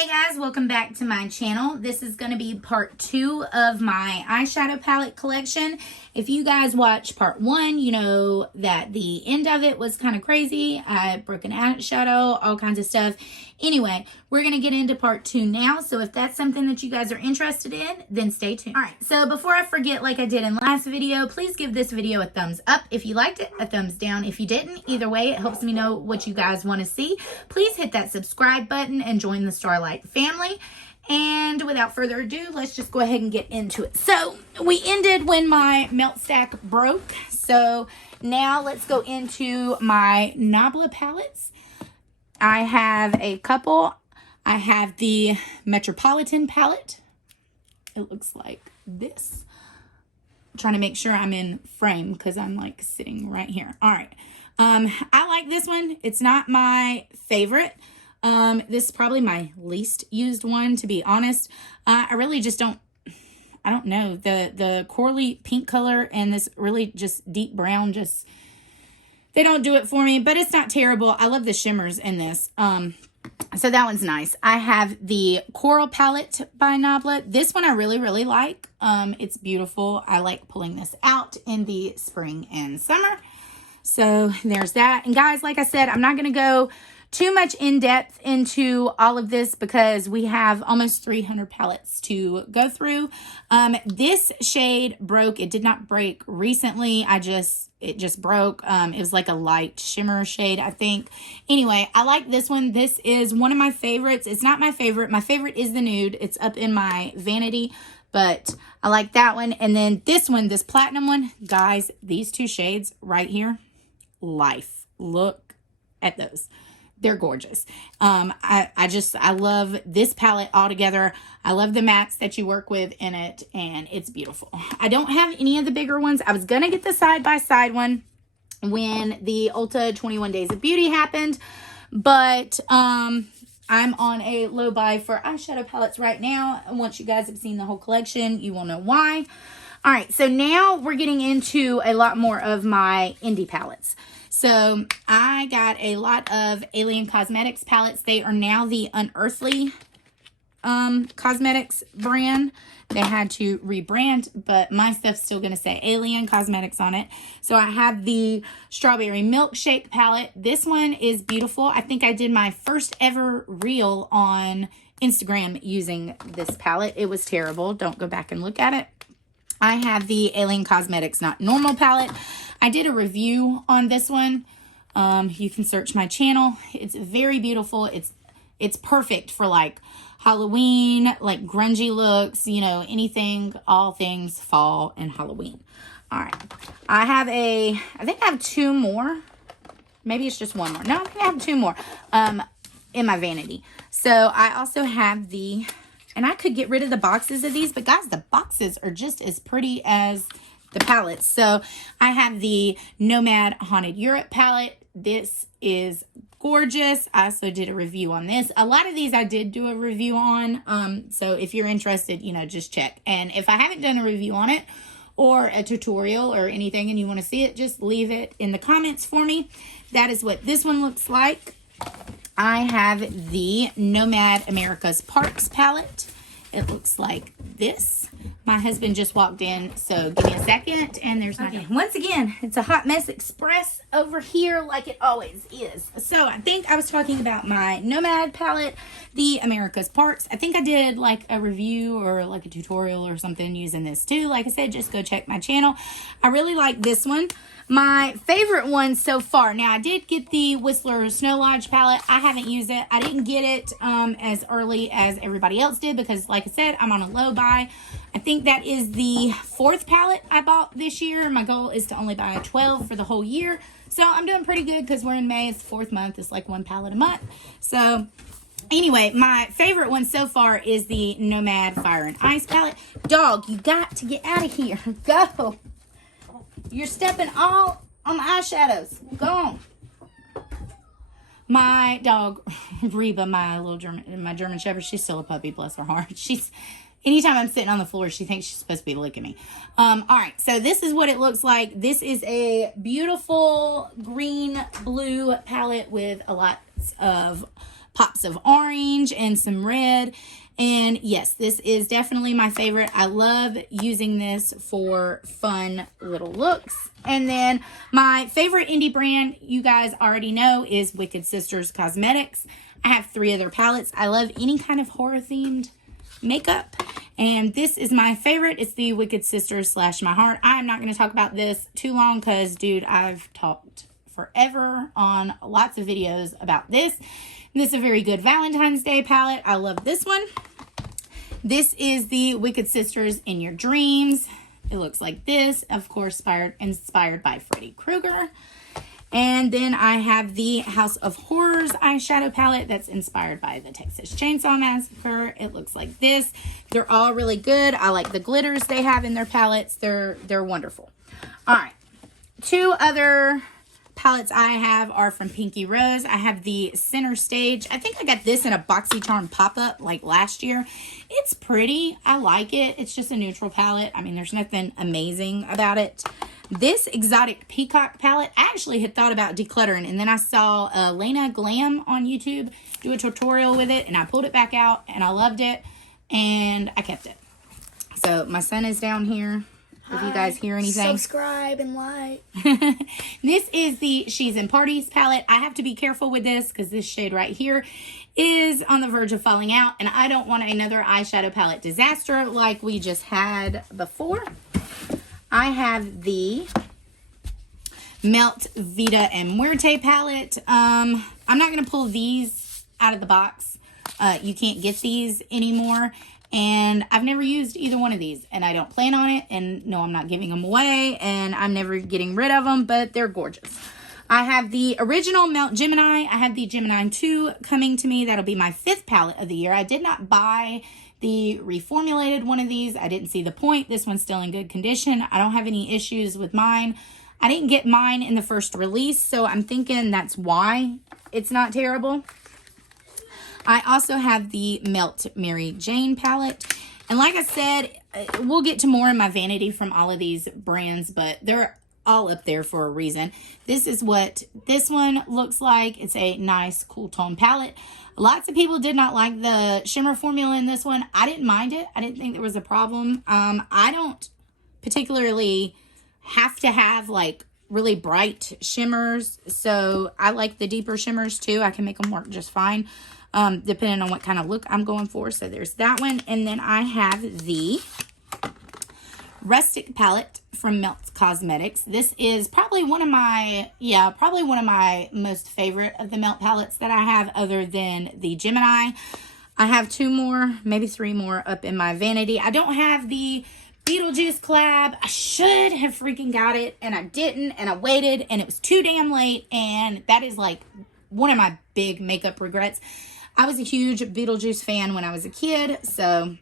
Hey guys, welcome back to my channel. This is going to be part 2 of my eyeshadow palette collection. If you guys watched part 1, you know that the end of it was kind of crazy. I broke an eyeshadow, all kinds of stuff. Anyway, we're going to get into part 2 now. So if that's something that you guys are interested in, then stay tuned. Alright, so before I forget, like I did in last video, please give this video a thumbs up if you liked it, a thumbs down if you didn't. Either way, it helps me know what you guys want to see. Please hit that subscribe button and join the Starlight family. And without further ado, let's just go ahead and get into it. So we ended when my melt stack broke. So now let's go into my Nabla palettes. I have a couple. I have the Metropolitan palette. It looks like this. I'm trying to make sure I'm in frame because I'm like sitting right here. All right. I like this one. It's not my favorite. This is probably my least used one, to be honest. I really just don't know. The corally pink color and this really just deep brown, just, they don't do it for me, but it's not terrible. I love the shimmers in this. So that one's nice. I have the Coral palette by Nabla. This one I really like. It's beautiful. I like pulling this out in the spring and summer. So there's that. And guys, like I said, I'm not going to go too much in depth into all of this because we have almost 300 palettes to go through. This shade broke. It did not break recently. It just broke. It was like a light shimmer shade, I think. Anyway, I like this one. This is one of my favorites. It's not my favorite. My favorite is the nude. It's up in my vanity, but I like that one. And then this one, this platinum one, guys, these two shades right here, life. Look at those. They're gorgeous. I love this palette altogether. I love the mattes that you work with in it, and it's beautiful. I don't have any of the bigger ones. I was going to get the side-by-side one when the Ulta 21 Days of Beauty happened, but I'm on a low buy for eyeshadow palettes right now. Once you guys have seen the whole collection, you will know why. All right, so now we're getting into a lot more of my indie palettes. So I got a lot of Alien Cosmetics palettes. They are now the Unearthly Cosmetics brand. They had to rebrand, but my stuff's still going to say Alien Cosmetics on it. So I have the Strawberry Milkshake palette. This one is beautiful. I think I did my first ever reel on Instagram using this palette. It was terrible. Don't go back and look at it. I have the Alien Cosmetics Not Normal palette. I did a review on this one. You can search my channel. It's very beautiful. It's perfect for like Halloween, like grungy looks, you know, anything, all things fall and Halloween. All right. I think I have two more. Maybe it's just one more. No, I think I have two more in my vanity. So I also have and I could get rid of the boxes of these, but guys, the boxes are just as pretty as the palettes. So I have the Nomad Haunted Europe palette. This is gorgeous. I also did a review on this. A lot of these I did do a review on. So if you're interested, you know, just check. And if I haven't done a review on it or a tutorial or anything and you want to see it, just leave it in the comments for me. That is what this one looks like. I have the Nomad America's Parks palette. It looks like this. My husband just walked in, so give me a second. And there's my once again, it's a hot mess express over here like it always is. So I think I was talking about my Nomad palette, the America's Parks. I think I did like a review or like a tutorial or something using this too. Like I said, just go check my channel. I really like this one. My favorite one so far. Now, I did get the Whistler Snow Lodge palette. I haven't used it. I didn't get it as early as everybody else did because, like I said, I'm on a low buy. I think that is the 4th palette I bought this year. My goal is to only buy 12 for the whole year. So I'm doing pretty good because we're in May. It's the 4th month. It's like 1 palette a month. So anyway, my favorite one so far is the Nomad Fire and Ice palette. Dog, you got to get out of here. Go. You're stepping all on the eyeshadows. Go on. My dog, Reba, my German Shepherd, she's still a puppy, bless her heart. Anytime I'm sitting on the floor, she thinks she's supposed to be licking me. All right, so this is what it looks like. This is a beautiful green-blue palette with a lot of pops of orange and some red. And yes, this is definitely my favorite. I love using this for fun little looks. And then my favorite indie brand, you guys already know, is Wicked Sisters Cosmetics. I have 3 of their palettes. I love any kind of horror themed makeup, and this is my favorite. It's the Wicked Sisters Slash My Heart. I'm not going to talk about this too long because, dude, I've talked forever on lots of videos about this. This is a very good Valentine's Day palette. I love this one. This is the Wicked Sisters in Your Dreams. It looks like this, of course, inspired by Freddy Krueger. And then I have the House of Horrors eyeshadow palette that's inspired by the Texas Chainsaw Massacre. It looks like this. They're all really good. I like the glitters they have in their palettes. They're wonderful. All right. 2 other palettes I have are from Pinky Rose. I have the Center Stage. I think I got this in a BoxyCharm pop-up like last year. It's pretty. I like it. It's just a neutral palette. I mean, there's nothing amazing about it. This Exotic Peacock palette, I actually had thought about decluttering, and then I saw Lena Glam on YouTube do a tutorial with it, and I pulled it back out, and I loved it, and I kept it. So my son is down here. If you guys hear anything, subscribe and like. This is the She's in Parties palette. I have to be careful with this because this shade right here is on the verge of falling out, and I don't want another eyeshadow palette disaster like we just had before. I have the Melt Vita and Muerte palette. I'm not going to pull these out of the box. You can't get these anymore. And I've never used either one of these. And I don't plan on it. And no, I'm not giving them away. And I'm never getting rid of them. But they're gorgeous. I have the original Melt Gemini. I have the Gemini 2 coming to me. That'll be my 5th palette of the year. I did not buy the reformulated one of these. I didn't see the point. This one's still in good condition. I don't have any issues with mine. I didn't get mine in the first release, so I'm thinking that's why it's not terrible. I also have the Melt Mary Jane palette. And like I said, we'll get to more in my vanity from all of these brands, but they're all up there for a reason. This is what this one looks like. It's a nice cool tone palette. Lots of people did not like the shimmer formula in this one. I didn't mind it. I didn't think there was a problem. I don't particularly have to have like really bright shimmers. So I like the deeper shimmers too. I can make them work just fine, depending on what kind of look I'm going for. So there's that one. And then I have the Rustic palette from Nomad Cosmetics. This is probably one of my, most favorite of the Melt palettes that I have, other than the Gemini. I have 2 more, maybe 3 more up in my vanity. I don't have the Beetlejuice collab. I should have freaking got it, and I didn't, and I waited, and it was too damn late, and that is like one of my big makeup regrets. I was a huge Beetlejuice fan when I was a kid, so...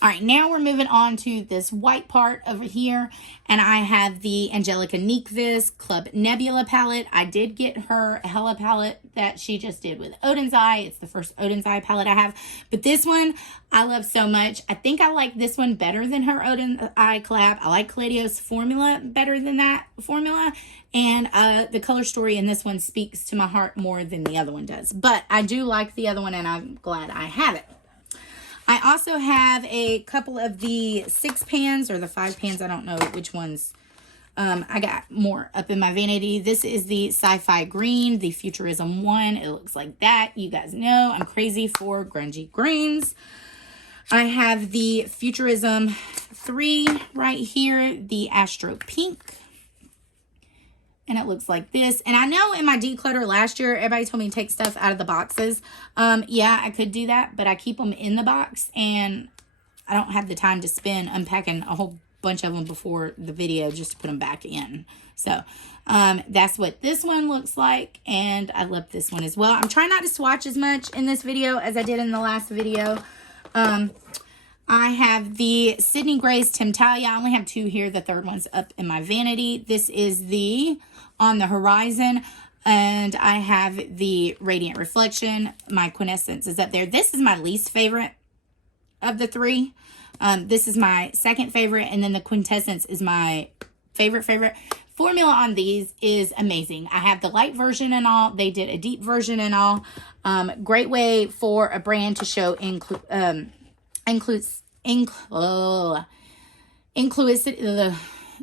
All right, now we're moving on to this white part over here, and I have the Angelica Nyqvist Club Nebula palette. I did get her Hella palette that she just did with Oden's Eye. It's the first Oden's Eye palette I have, but this one I love so much. I think I like this one better than her Oden's Eye collab. I like Calladio's formula better than that formula, and the color story in this one speaks to my heart more than the other one does, but I do like the other one, and I'm glad I have it. I also have a couple of the 6 pans or the 5 pans. I don't know which ones. I got more up in my vanity. This is the Sci-Fi Green, the Futurism 1. It looks like that. You guys know I'm crazy for grungy greens. I have the Futurism 3 right here, the Astro Pink. And it looks like this. And I know in my declutter last year, everybody told me to take stuff out of the boxes. Yeah, I could do that, but I keep them in the box, and I don't have the time to spend unpacking a whole bunch of them before the video just to put them back in. So that's what this one looks like, and I love this one as well. I'm trying not to swatch as much in this video as I did in the last video. I have the Sydney Grace Temptalia. I only have 2 here. The third one's up in my vanity. This is the On the Horizon, and I have the Radiant Reflection. My Quintessence is up there. This is my least favorite of the 3. This is my second favorite, and then the Quintessence is my favorite. formula on these is amazing. I have the light version and all. They did a deep version and all. Great way for a brand to show inclusivity.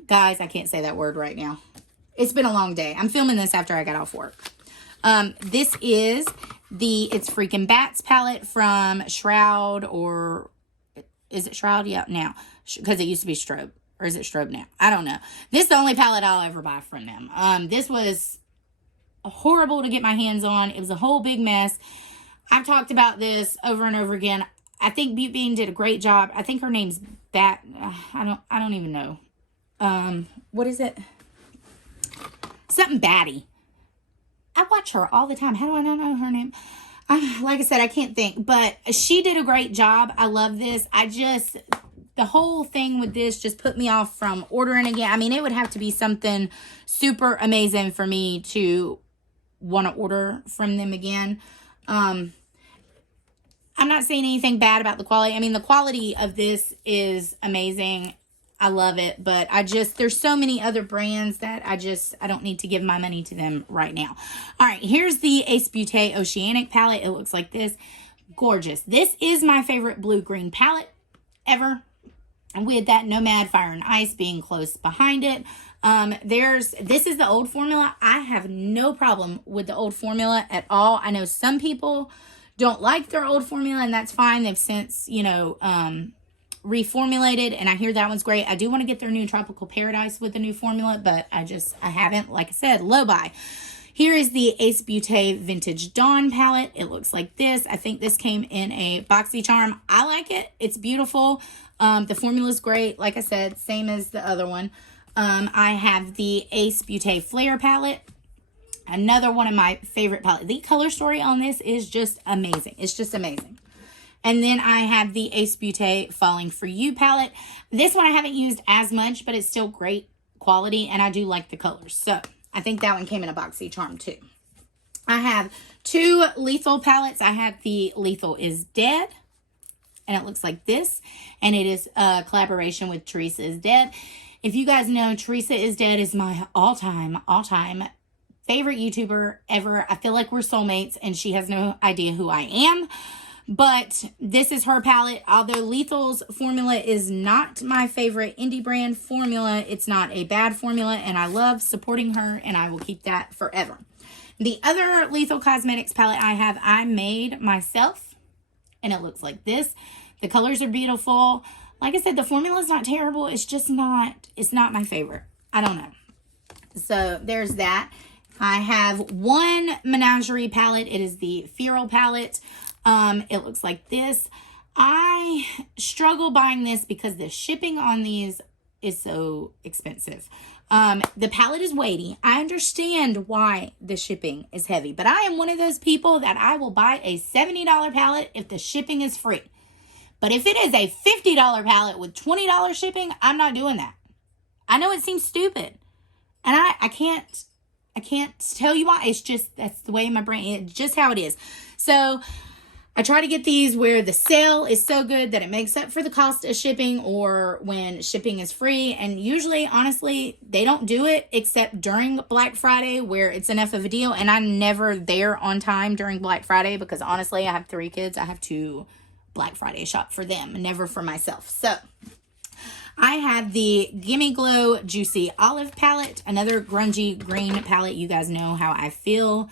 Guys, I can't say that word right now. It's been a long day. I'm filming this after I got off work. This is It's Freaking Bats palette from Shroud, or is it Shroud? Yeah, now. Because it used to be Strobe. Or is it Strobe now? I don't know. This is the only palette I'll ever buy from them. This was horrible to get my hands on. It was a whole big mess. I've talked about this over and over again. I think Butte Bean did a great job. I think her name's Bat. I don't even know. What is it? Something Batty. I watch her all the time. How do I not know her name? Like I said, I can't think. But she did a great job. I love this. The whole thing with this just put me off from ordering again. I mean, it would have to be something super amazing for me to want to order from them again. I'm not saying anything bad about the quality. I mean, the quality of this is amazing. I love it, but there's so many other brands that I don't need to give my money to them right now. All right, here's the Ace Beauté Oceanic palette. It looks like this. Gorgeous. This is my favorite blue-green palette ever, with that Nomad Fire and Ice being close behind it. This is the old formula. I have no problem with the old formula at all. I know some people don't like their old formula, and that's fine. They've since, reformulated, and I hear that one's great. I do want to get their new Tropical Paradise with the new formula, but I haven't. Like I said, low buy. Here is the Ace Beauté Vintage Dawn palette. It looks like this. I think this came in a boxy charm. I like it. It's beautiful. The formula is great. Like I said, same as the other one. I have the Ace Beauté Flare palette. Another one of my favorite palettes. The color story on this is just amazing. It's just amazing. And then I have the Ace Beauté Falling For You palette. This one I haven't used as much, but it's still great quality, and I do like the colors. So I think that one came in a boxy charm too. I have two Lethal palettes. I have the Lethal Is Dead, and it looks like this. And it is a collaboration with Teresa Is Dead. If you guys know, Teresa Is Dead is my all-time favorite YouTuber ever. I feel like we're soulmates, and she has no idea who I am. But this is her palette. Although Lethal's formula is not my favorite indie brand formula, it's not a bad formula, and I love supporting her, and I will keep that forever. The other Lethal Cosmetics palette I made myself, and it looks like this. The colors are beautiful. Like I said, the formula is not terrible. It's not my favorite. I don't know. So there's that. I have one Menagerie palette. It is the Feral palette. It looks like this. I struggle buying this because the shipping on these is so expensive. The palette is weighty. I understand why the shipping is heavy, but I am one of those people that I will buy a $70 palette if the shipping is free. But if it is a $50 palette with $20 shipping, I'm not doing that. I know it seems stupid, and I can't tell you why. It's just, that's the way my brain, it's just how it is. So I try to get these where the sale is so good that it makes up for the cost of shipping, or when shipping is free. And usually, honestly, they don't do it except during Black Friday, where it's enough of a deal. And I'm never there on time during Black Friday because, honestly, I have 3 kids. I have to Black Friday shop for them, never for myself. So I have the Gimme Glow Juicy Olive palette, another grungy green palette. You guys know how I feel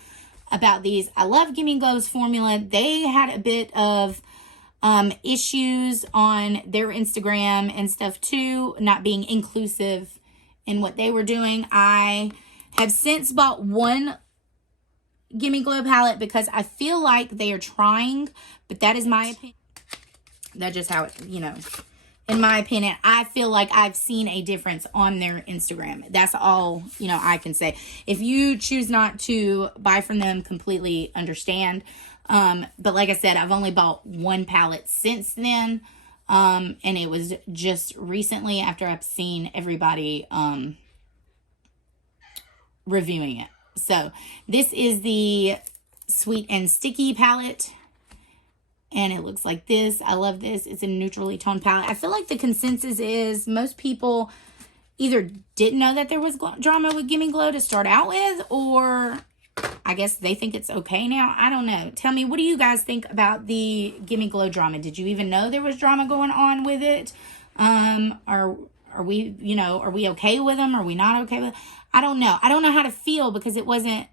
about these. I love Gimme Glow's formula. They had a bit of issues on their Instagram and stuff too, not being inclusive in what they were doing. I have since bought one Gimme Glow palette because I feel like they are trying, but that is my opinion. That's just how it, in my opinion, I feel like I've seen a difference on their Instagram. That's all, I can say. If you choose not to buy from them, completely understand. But like I said, I've only bought one palette since then. And it was just recently after I've seen everybody reviewing it. So this is the Sweet and Sticky palette. And it looks like this. I love this. It's a neutrally toned palette. I feel like the consensus is most people either didn't know that there was drama with Gimme Glow to start out with, or I guess they think it's okay now. I don't know. Tell me, what do you guys think about the Gimme Glow drama? Did you even know there was drama going on with it? Are we, you know, are we okay with them? Are we not okay with it? I don't know. I don't know how to feel because it wasn't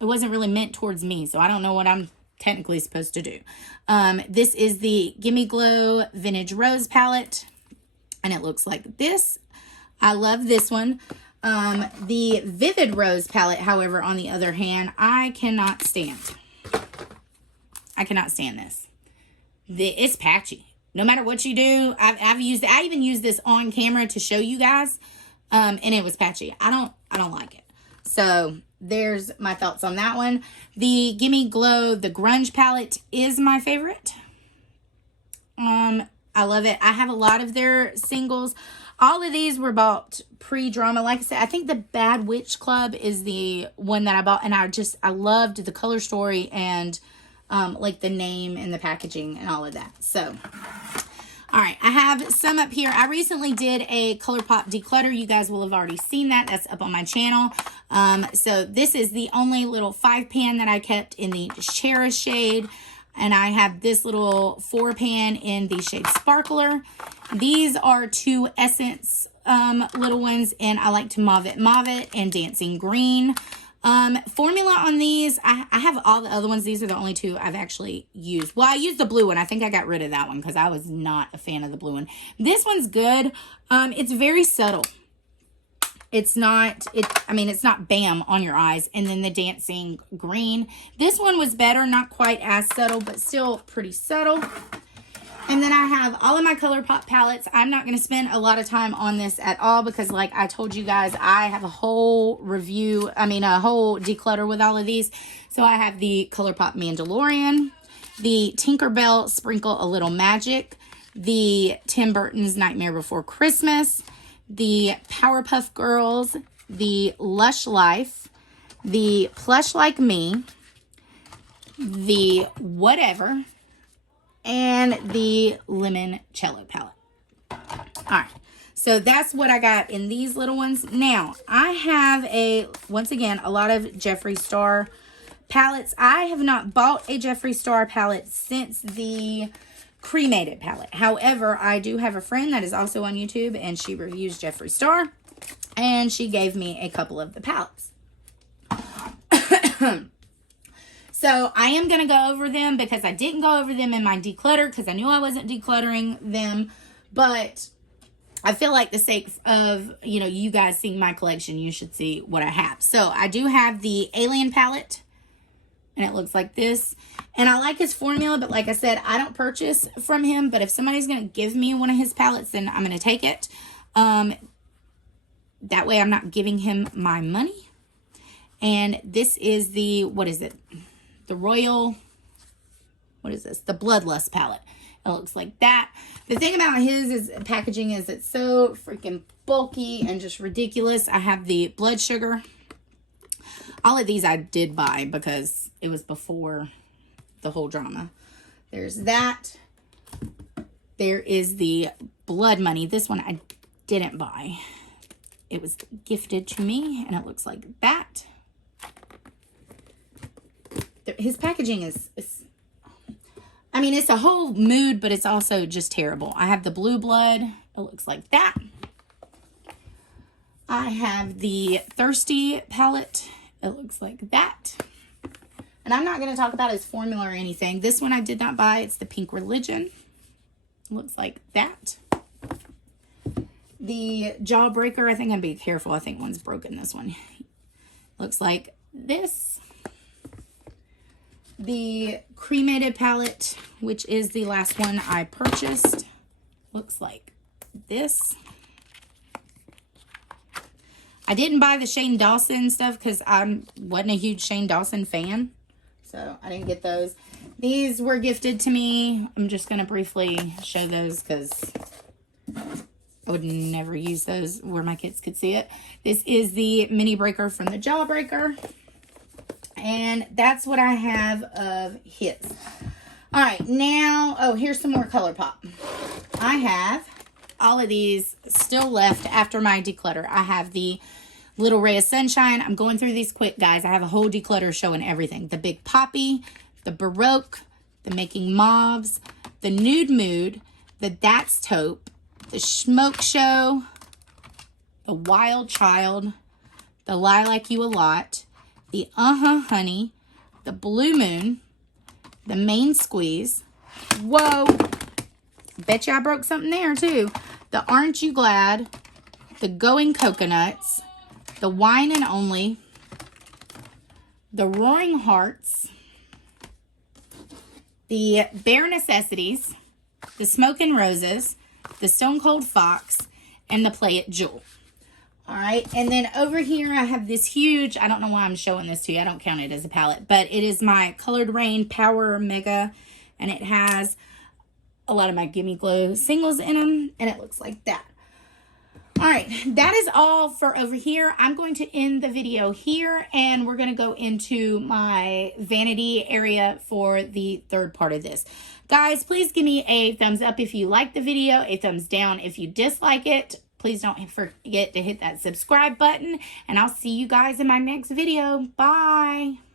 really meant towards me. So I don't know what I'm technically supposed to do. This is the Gimme Glow Vintage Rose palette, and it looks like this. I love this one. The Vivid Rose palette, however, on the other hand, I cannot stand. I cannot stand this. It's patchy. No matter what you do, I even used this on camera to show you guys, and it was patchy. I don't like it. So there's my thoughts on that one. The Gimme Glow, the Grunge palette is my favorite. I love it. I have a lot of their singles. All of these were bought pre-drama. Like I said, I think the Bad Witch Club is the one that I bought, and I loved the color story and like the name and the packaging and all of that. So, all right, I have some up here. I recently did a ColourPop declutter. You guys will have already seen that. That's up on my channel. So this is the only little 5-pan that I kept in the Cherish shade. And I have this little 4-pan in the shade Sparkler. These are 2 Essence little ones, and I like to Mauve It and Dancing Green. Formula on these, I have all the other ones. These are the only 2 I've actually used. Well, I used the blue one. I think I got rid of that one because I was not a fan of the blue one. This one's good. It's very subtle. It's not bam on your eyes. And then the Dancing Green. This one was better, not quite as subtle, but still pretty subtle. And then I have all of my ColourPop palettes. I'm not going to spend a lot of time on this at all because, like I told you guys, I have a whole a whole declutter with all of these. So I have the ColourPop Mandalorian, the Tinkerbell Sprinkle a Little Magic, the Tim Burton's Nightmare Before Christmas, the Powerpuff Girls, the Lush Life, the Plush Like Me, the Whatever, and the Limoncello palette. All right, so that's what I got in these little ones. Now, I have once again, a lot of Jeffree Star palettes. I have not bought a Jeffree Star palette since the Cremated palette. However, I do have a friend that is also on YouTube, and she reviews Jeffree Star, and she gave me a couple of the palettes. So I am going to go over them because I didn't go over them in my declutter because I knew I wasn't decluttering them. But I feel like the sake of, you guys seeing my collection, you should see what I have. So I do have the Alien palette, and it looks like this. And I like his formula, but like I said, I don't purchase from him. But if somebody's going to give me one of his palettes, then I'm going to take it. That way I'm not giving him my money. And this is the, what is it? The Royal, what is this? The Bloodlust palette. It looks like that. The thing about his packaging is it's so freaking bulky and just ridiculous. I have the Blood Sugar. All of these I did buy because it was before the whole drama. There's that. There is the Blood Money. This one I didn't buy. It was gifted to me, and it looks like that. His packaging is it's a whole mood, but it's also just terrible. I have the Blue Blood. It looks like that. I have the Thirsty palette. It looks like that. And I'm not going to talk about his formula or anything. This one I did not buy. It's the Pink Religion. It looks like that. The Jawbreaker. I think I'm being careful. I think one's broken, this one. Looks like this. The Cremated palette, which is the last one I purchased, looks like this. I didn't buy the Shane Dawson stuff because I wasn't a huge Shane Dawson fan, so I didn't get those. These were gifted to me. I'm just going to briefly show those because I would never use those where my kids could see it. This is the Mini Breaker from the Jawbreaker. And that's what I have of his. All right, now, here's some more ColourPop. I have all of these still left after my declutter. I have the Little Ray of Sunshine. I'm going through these quick, guys. I have a whole declutter showing everything. The Big Poppy, the Baroque, the Making Mauves, the Nude Mood, the That's Taupe, the Smoke Show, the Wild Child, the Lilac You a Lot, the Honey, the Blue Moon, the Main Squeeze. Whoa! Bet you I broke something there too. The Aren't You Glad, the Going Coconuts, the Wine and Only, the Roaring Hearts, the Bare Necessities, the Smokin' Roses, the Stone Cold Fox, and the Play It Jewel. All right, and then over here I have this huge, I don't know why I'm showing this to you. I don't count it as a palette, but it is my Colored Rain Power Mega, and it has a lot of my Gimme Glow singles in them, and it looks like that. All right, that is all for over here. I'm going to end the video here, and we're going to go into my vanity area for the third part of this. Guys, please give me a thumbs up if you like the video, a thumbs down if you dislike it. Please don't forget to hit that subscribe button, and I'll see you guys in my next video. Bye.